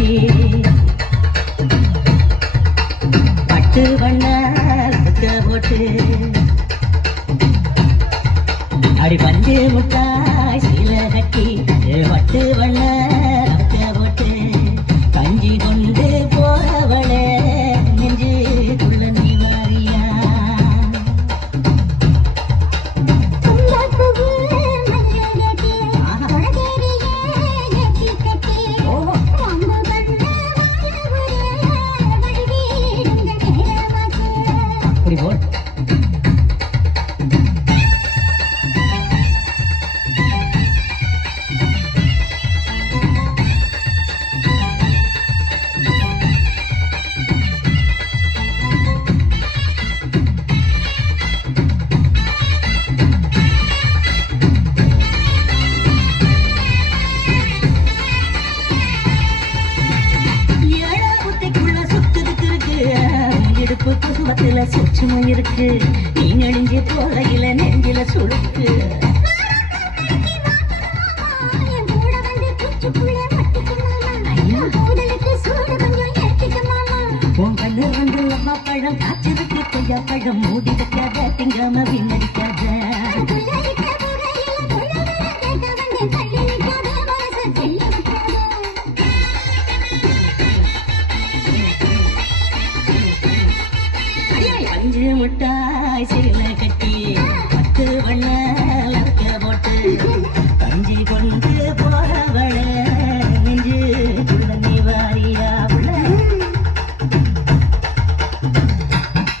கட்டி பட்டு வண்ண குத்த போட்டு அடி பஞ்சு முட்டாய் சீல கட்டி பட்டு வண்ண குத்த போட்டு கஞ்சி கொண்டு போறவளே நெஞ்சுக்குள்ள நீ வாரியா அப்படி போல் குசுமத்துல சொச்சுமும் இருக்கு நீ நெடுஞ்சி போகையில நெஞ்சில சுழுக்கு உன் கண்ணு வந்து அம்மா பழம் காய்ச்சதுக்கு கொய்யா பழம் மூடி வைக்காத திங்காம வீணடிக்காத